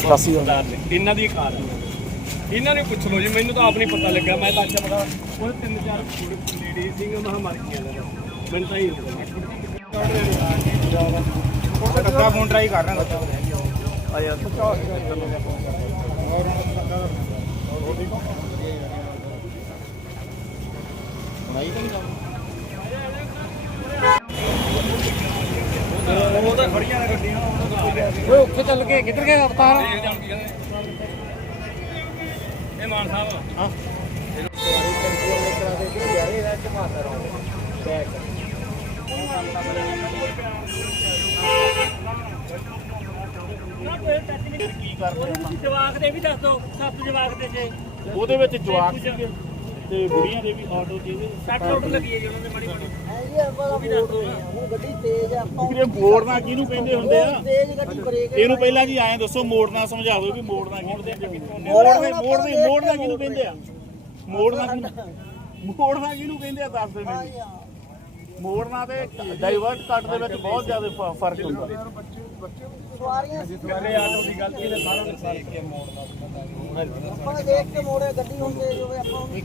88 ਦਾ ਸਰਦਾਰ ਨੇ। ਇਹਨਾਂ ਦੀ ਕਾਰ ਇਹਨਾਂ ਨੇ ਪੁੱਛ ਲਓ ਜੀ ਮੈਨੂੰ ਤਾਂ ਆਪ ਨਹੀਂ ਪਤਾ ਲੱਗਾ। ਮੈਂ ਤਾਂ ਅੱਛਾ ਪਤਾ ਉਹ ਤਿੰਨ ਚਾਰ ਲੇਡੀ ਸਿੰਘ ਮਹਾ ਮਰ ਗਈਆਂ ਨੇ ਮੈਨੂੰ ਤਾਂ ਹੀ ਕੱਕਾ ਫੋਨ ਟਰਾਈ ਕਰ ਰਿਹਾ ਆ। ਯਾਰ ਉਹ ਤਾਂ ਖੜੀਆਂ ਨੇ ਗੱਡੀਆਂ ਓਏ ਉੱਥੇ ਚੱਲ ਕੇ ਕਿੱਧਰ ਗਿਆ ਅਵਤਾਰ? ਇਹ ਮਾਨ ਸਾਹਿਬ। ਹਾਂ। ਕੀ ਕਰਦੇ ਜਵਾਕ ਦੇ ਵੀ ਦੱਸ ਸੱਤ ਜਵਾਕ ਦੇ ਜੇ। ਉਹਦੇ ਵਿੱਚ ਜਵਾਕ ਸੀਗੇ। ਤੇ ਬੁੜੀਆਂ ਦੇ ਵੀ ਆਟੋ ਦੇ ਵੀ ਸੱਟ ਲੋਟ ਲੱਗੀ ਹੈ ਜੀ ਉਹਨਾਂ ਦੇ ਮਾੜੀ ਮਾੜੀ ਗੱਡੀ ਤੇਜ਼ ਆ ਆਪਾਂ ਵੀਰੇ ਮੋੜਨਾ ਕਿਹਨੂੰ ਕਹਿੰਦੇ ਹੁੰਦੇ ਆ? ਤੇਜ਼ ਗੱਡੀ ਬ੍ਰੇਕ ਇਹਨੂੰ ਪਹਿਲਾਂ ਜੀ ਐਂ ਦੱਸੋ ਮੋੜਨਾ ਸਮਝਾ ਦਿਓ ਵੀ ਮੋੜਨਾ ਕਿਹਨੂੰ ਕਹਿੰਦੇ ਮੋੜਨੇ ਮੋੜਨੇ ਮੋੜਨਾ ਕਿਹਨੂੰ ਕਹਿੰਦੇ ਆ? ਮੋੜਨਾ ਕਿਹਨੂੰ ਮੋੜਨਾ ਕਿਹਨੂੰ ਕਹਿੰਦੇ ਆ? ਦੱਸ ਦੇ ਮੈਨੂੰ। ਮੋੜਨਾ ਤੇ ਡਾਈਵਰਟ ਕੱਟ ਦੇ ਵਿੱਚ ਬਹੁਤ ਜ਼ਿਆਦਾ ਫ਼ਰਕ ਹੁੰਦਾ। ਸਵਾਰੀਆਂ ਗੱਲੇ ਆਟੋ ਦੀ ਗਲਤੀ ਨੇ ਸਾਰਾ ਨੁਕਸਾਨ ਕੀਤਾ ਮੋੜਨਾ ਆਪਾਂ ਨੇ ਦੇਖ ਕੇ ਮੋੜੇ ਗੱਡੀ ਹੁੰਦੇ ਜੋ ਆਪਾਂ ਨੂੰ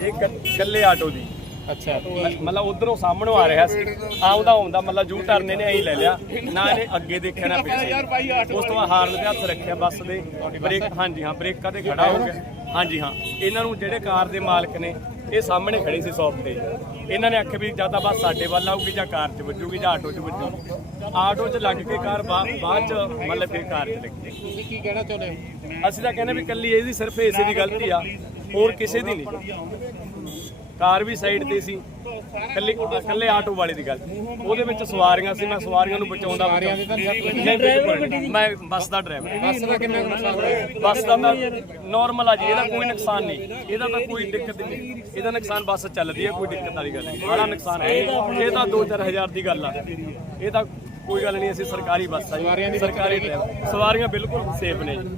ਇਹ ਗ- ਗੱਲੇ ਆਟੋ ਦੀ। ਅੱਛਾ। ਮਤਲਬ ਉਧਰੋਂ ਸਾਹਮਣੋਂ ਆ ਰਿਹਾ ਸੀ। ਆਉਂਦਾ ਆਉਂਦਾ ਮਤਲਬ ਯੂ ਟਰਨ ਇਹਨੇ ਐਂ ਲੈ ਲਿਆ। ਨਾ ਇਹਨੇ ਅੱਗੇ ਦੇਖਿਆ ਨਾ ਪਿੱਛੇ ਉਸ ਤੋਂ ਬਾਅਦ ਹਾਰਨ ਤੇ ਹੱਥ ਰੱਖਿਆ ਬੱਸ ਦੇ। ਬ੍ਰੇਕ ਹਾਂਜੀ ਹਾਂ ਬ੍ਰੇਕਾਂ ਤੇ ਖੜਾ ਹੋ ਗਿਆ। ਹਾਂਜੀ ਹਾਂ। ਇਹਨਾਂ ਨੂੰ ਜਿਹੜੇ ਕਾਰ ਦੇ ਮਾਲਕ ਨੇ ਇਹ ਸਾਹਮਣੇ ਖੜੇ ਸੀ ਸ਼ੌਪ ਤੇ। ਇਹਨਾਂ ਨੇ ਆਖਿਆ ਵੀ ਜਾਂ ਤਾਂ ਬੱਸ ਸਾਡੇ ਵੱਲ ਆਊਗੀ ਜਾਂ ਕਾਰ 'ਚ ਵੱਜੂਗੀ ਜਾਂ ਆਟੋ 'ਚ ਵੱਜੂਗੀ ਆਟੋ 'ਚ ਲੱਗ ਕੇ ਕਾਰ ਬਾਅਦ 'ਚ ਮਤਲਬ ਫਿਰ ਕਾਰ 'ਚ ਲੱਗੀ। ਤੁਸੀਂ ਕੀ ਕਹਿਣਾ ਚਾਹੁੰਦੇ ਹੋ? ਅਸੀਂ ਤਾਂ ਕਹਿੰਦੇ ਵੀ ਕੱਲੀ ਇਹਦੀ ਸਿਰਫ ਇਸੇ ਦੀ ਗਲਤੀ ਆ ਹੋਰ ਕਿਸੇ ਦੀ ਨਹੀਂ। ਕਾਰ ਵੀ ਸਾਈਡ ਤੇ ਸੀ। ਕੱਲੇ ਕੱਲੇ ਆਟੋ ਵਾਲੇ ਦੀ ਗੱਲ। ਉਹਦੇ ਵਿੱਚ ਸਵਾਰੀਆਂ ਸੀ ਮੈਂ ਸਵਾਰੀਆਂ ਨੂੰ ਬਚਾਉਂਦਾ। ਮੈਂ ਬੱਸ ਦਾ ਡਰਾਈਵਰ ਬੱਸ ਦਾ ਕਿੰਨਾ ਨੁਕਸਾਨ ਹੋਇਆ? ਬੱਸ ਦਾ ਤਾਂ ਨਾਰਮਲ ਆ ਜੀ ਇਹਦਾ ਕੋਈ ਨੁਕਸਾਨ ਨਹੀਂ। ਇਹਦਾ ਤਾਂ ਕੋਈ ਦਿੱਕਤ ਨਹੀਂ। ਇਹਦਾ ਨੁਕਸਾਨ ਬੱਸ ਚੱਲਦੀ ਹੈ ਕੋਈ ਦਿੱਕਤ ਵਾਲੀ ਗੱਲ ਨਹੀਂ। ਬੜਾ ਨੁਕਸਾਨ ਹੈ। ਇਹ ਤਾਂ 2-4000 ਦੀ ਗੱਲ ਆ। ਇਹ ਤਾਂ ਕੋਈ ਗੱਲ ਨਹੀਂ ਅਸੀਂ ਸਰਕਾਰੀ ਬੱਸ ਆ ਜੀ। ਸਰਕਾਰੀ ਸਵਾਰੀਆਂ ਬਿਲਕੁਲ ਸੇਫ ਨੇ ਜੀ।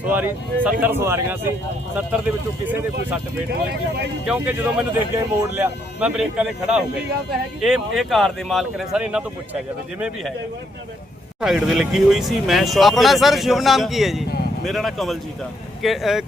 ਸਵਾਰੀ 70 ਸਵਾਰੀਆਂ ਸੀ। 70 ਦੇ ਵਿੱਚੋਂ ਕਿਸੇ ਦੇ ਕੋਈ ਸੱਟ ਫੇਟ ਨਹੀਂ ਲੱਗੀ। ਕਿਉਂਕਿ ਜਦੋਂ ਮੈਨੂੰ ਦੇਖ ਕੇ ਮੋੜ ਲਿਆ ਮੈਂ ਬ੍ਰੇਕਾਂ ਤੇ ਖੜਾ ਹੋ ਗਿਆ। ਇਹ ਇਹ ਕਾਰ ਦੇ ਮਾਲਕ ਨੇ ਸਰ ਇਹਨਾਂ ਤੋਂ ਪੁੱਛਿਆ ਜਾਵੇ ਜਿਵੇਂ ਵੀ ਹੈ ਸਾਈਡ ਤੇ ਲੱਗੀ ਹੋਈ ਸੀ ਮੈਂ ਸ਼ੌਪ ਆਪਣਾ ਸਰ ਸ਼ੁਭ ਨਾਮ ਕੀ ਹੈ ਜੀ? ਮੇਰਾ ਨਾਮ ਕਮਲਜੀਤ ਆ।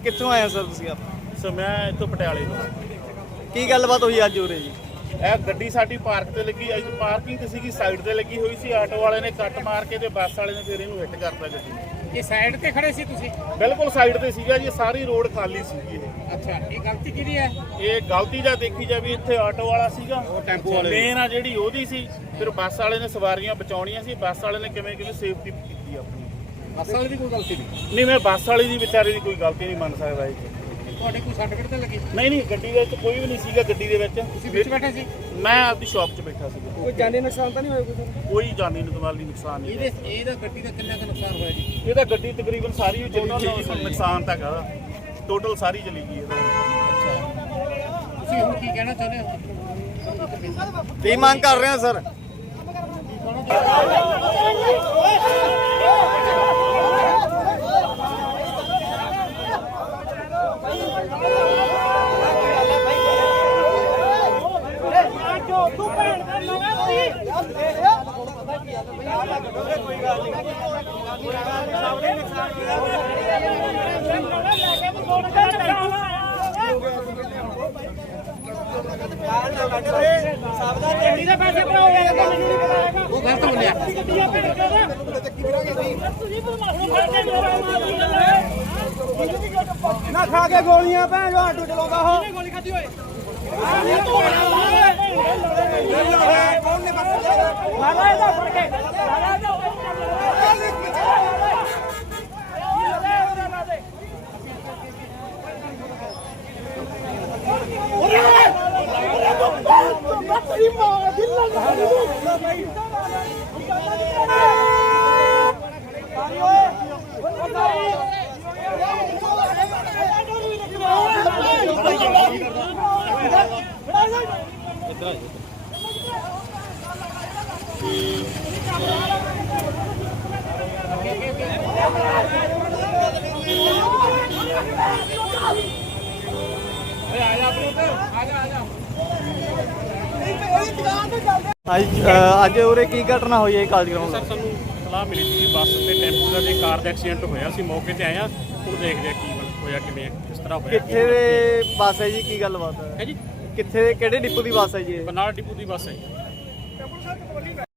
ਕਿੱਥੋਂ ਆਏ ਸਰ ਤੁਸੀਂ ਆਪ? ਸੋ ਮੈਂ ਇੱਥੋਂ ਪਟਿਆਲੇ ਤੋਂ। ਕੀ ਗੱਲਬਾਤ ਹੋਈ ਅੱਜ ਉਰੇ ਜੀ? ਇਹ ਗੱਡੀ ਸਾਡੀ ਪਾਰਕ ਤੇ ਲੱਗੀ ਅੱਜ ਪਾਰਕਿੰਗ ਤੇ ਸੀਗੀ ਸਾਈਡ ਤੇ ਲੱਗੀ ਹੋਈ ਸੀ ਆਟੋ ਵਾਲੇ ਨੇ ਕੱਟ ਮਾਰ ਕੇ ਤੇ ਬੱਸ ਵਾਲੇ ਨੇ ਫਿਰ ਇਹਨੂੰ ਹਿੱਟ ਕਰਤਾ ਗੱਡੀ। ਨੂੰ। ਇਹ ਸਾਈਡ ਤੇ ਖੜੇ ਸੀ ਤੁਸੀਂ? ਬਿਲਕੁਲ ਸਾਈਡ ਤੇ ਸੀਗਾ ਜੀ ਸਾਰੀ ਰੋਡ ਖਾਲੀ ਸੀਗੀ ਇਹ। ਅੱਛਾ ਇਹ ਗਲਤੀ ਕਿਹਦੀ ਹੈ? ਇਹ ਗਲਤੀ ਜਾਂ ਦੇਖੀ ਜਾਵੇ ਇੱਥੇ ਆਟੋ ਵਾਲਾ ਸੀਗਾ। ਉਹ ਟੈਂਪੂ ਵਾਲੇ। ਦੀ। ਮੇਨ ਆ ਜਿਹੜੀ ਉਹਦੀ ਸੀ। ਫਿਰ ਬੱਸ ਵਾਲੇ ਨੇ ਸਵਾਰੀਆਂ ਬਚਾਉਣੀਆਂ ਸੀ ਬੱਸ ਵਾਲੇ ਨੇ ਕਿਵੇਂ ਕਿਵੇਂ ਸੇਫਟੀ ਕੀਤੀ ਆਪਣੀ। ਅਸਲ ਦੀ ਕੋਈ ਗਲਤੀ ਨਹੀਂ? ਨਹੀਂ ਮੈਂ ਬੱਸ ਵਾਲੀ ਦੀ ਵਿਚਾਰੇ ਦੀ ਕੋਈ ਗਲਤੀ ਨਹੀਂ ਮੰਨ ਸਕਦਾ ਇਹ। ਤੁਹਾਡੇ ਕੋਈ ਸੱਟ ਕਿਹੜੇ ਲੱਗੀ? ਨਹੀਂ ਨਹੀਂ ਗੱਡੀ ਦੇ ਵਿੱਚ ਕੋਈ ਵੀ ਨਹੀਂ ਸੀਗਾ ਗੱਡੀ ਦੇ ਵਿੱਚ। ਤੁਸੀਂ ਵਿੱਚ ਬੈਠੇ ਸੀ? ਮੈਂ ਆਪਦੀ ਸ਼ਾਪ 'ਚ ਬੈਠਾ ਸੀਗਾ। ਕੋਈ ਜਾਨੀ ਨੁਕਸਾਨ ਤਾਂ ਨਹੀਂ ਹੋਇਆ ਕੋਈ? ਕੋਈ ਜਾਨੀ ਨੁਕਸਾਨੀ ਨੁਕਸਾਨ ਨਹੀਂ ਇਹਦੇ ਇਹਦਾ ਗੱਡੀ ਦਾ ਕਿੰਨਾ ਕੁ ਨੁਕਸਾਨ ਹੋਇਆ ਜੀ? ਇਹਦਾ ਗੱਡੀ ਤਕਰੀਬਨ ਸਾਰੀ ਹੀ ਚਲੀ ਗਈ। ਜੀ ਨੁਕਸਾਨ ਤਾਂ ਹੈਗਾ। ਟੋਟਲ ਸਾਰੀ ਚਲੀ ਗਈ ਇਹਦਾ। ਤੁਸੀਂ ਹੁਣ ਕੀ ਕਹਿਣਾ ਚਾਹੁੰਦੇ ਹੋ? ਕੀ ਮੰਗ ਕਰ ਰਹੇ ਹੋ ਸਰ? ਉਹ ਗਲਤ ਬੋਲਿਆ ਨਾ ਖਾ ਕੇ ਗੋਲੀਆਂ, ਭੈਣ ਜੋ ਆਟੋ ਚਲਾਉਂਦਾ ਹੋ ਗੋਲੀ ਖਾਦੀ ਓਏ ¡Viva! ¡Viva! ਅੱਜ ਉਰੇ ਕੀ ਘਟਨਾ ਹੋਈ ਹੈ ਕਾਲਜ ਗਰਾਊਂਡ ਸਰ ਸਾਨੂੰ ਸਲਾਹ ਮਿਲੀ ਸੀ ਬੱਸ ਤੇ ਟੈਂਪੂ ਦਾ ਜੇ ਕਾਰ ਦਾ ਐਕਸੀਡੈਂਟ ਹੋਇਆ ਸੀ ਮੌਕੇ ਤੇ ਆਏ ਹਾਂ ਹੁਣ ਦੇਖਦੇ ਆ ਕੀ ਹੋਇਆ ਕਿਵੇਂ ਕਿਸ ਤਰ੍ਹਾਂ ਹੋਇਆ ਕਿੱਥੇ ਦੇ ਬੱਸ ਹੈ ਜੀ? ਕੀ ਗੱਲਬਾਤ ਹੈ ਜੀ? ਕਿੱਥੇ ਕਿਹੜੇ ਡਿਪੂ ਦੀ ਬੱਸ ਹੈ ਜੀ ਇਹ? ਡਿਪੂ ਦੀ ਬੱਸ ਹੈ